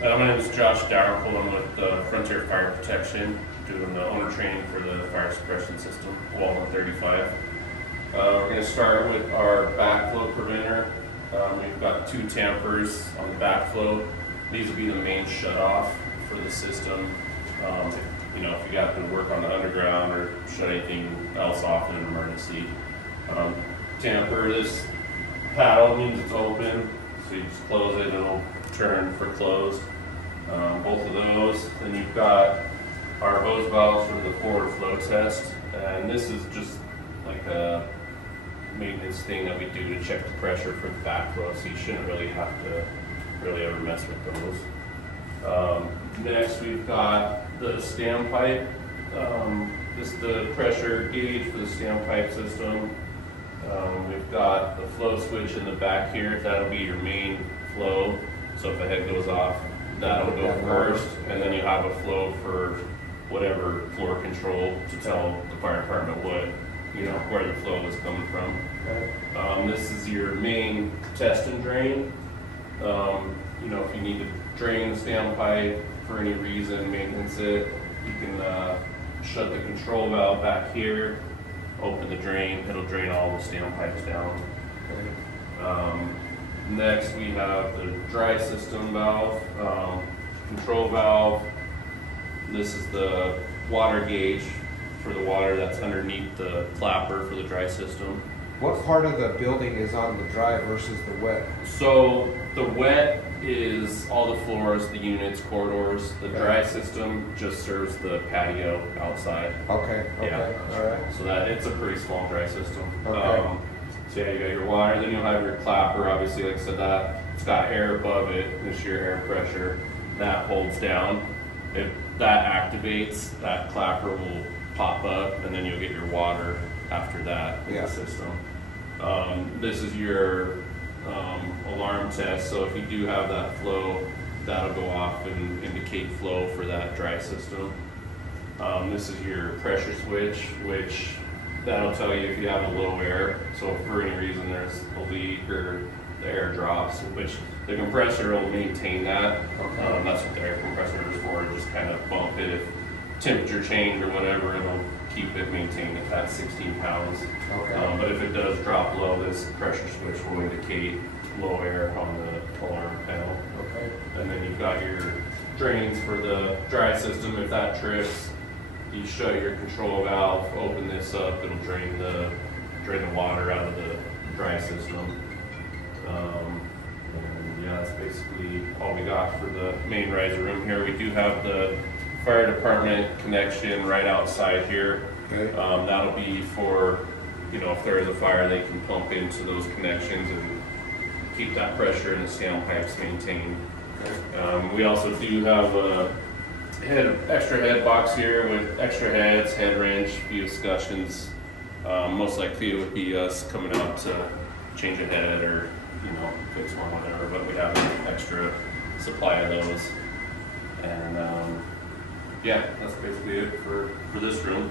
My name is Josh Dowerful. I'm with Frontier Fire Protection, doing the owner training for the fire suppression system, Walden35. We're going to start with our backflow preventer. We've got 2 tampers on the backflow. These will be the main shutoff for the system. If you got to work on the underground or shut anything else off in an emergency. Tamper, this paddle means it's open, so you just close it and it'll turn for closed. Both of those. Then you've got our hose valves for the forward flow test, and this is just like a maintenance thing that we do to check the pressure for the backflow, so you shouldn't really have to ever mess with those. Next we've got the standpipe. This is the pressure gauge for the standpipe system. We've got the flow switch in the back here. That'll be your main flow. So if the head goes off, that'll go first, and then you have a flow for whatever floor control to tell the fire department where the flow is coming from. Okay. This is your main test and drain. If you need to drain the standpipe for any reason, maintenance it, you can shut the control valve back here, open the drain, it'll drain all the standpipes down. Okay. Next we have the dry system valve, control valve. This is the water gauge for the water that's underneath the clapper for the dry system. What part of the building is on the dry versus the wet? So the wet is all the floors, the units, corridors. The dry system just serves the patio outside. Okay, Yeah. all right. So that it's a pretty small dry system. Okay. So yeah, you got your water, then you'll have your clapper. Obviously, like I said, that it's got air above it. This is your air pressure that holds down. If that activates, that clapper will pop up, and then you'll get your water after that in the system. This is your alarm test. So if you do have that flow, that'll go off and indicate flow for that dry system. This is your pressure switch, which that'll tell you if you have a low air. So if for any reason there's a leak or the air drops, which the compressor will maintain that. Okay. That's what the air compressor is for, to just kind of bump it. If temperature change or whatever, it'll keep it maintained at that 16 pounds. Okay. But if it does drop low, this pressure switch will indicate low air on the alarm panel. Okay. And then you've got your drains for the dry system. If that trips, you shut your control valve, open this up, it'll drain the water out of the dry system. And yeah, that's basically all we got for the main riser room here. We do have the fire department connection right outside here. Okay. That'll be for, if there is a fire, they can pump into those connections and keep that pressure in the standpipes maintained. We also do have a extra head box here with extra heads, head wrench, few escutcheons. Most likely it would be us coming out to change a head or fix one, whatever. But we have an extra supply of those. And yeah, that's basically it for this room.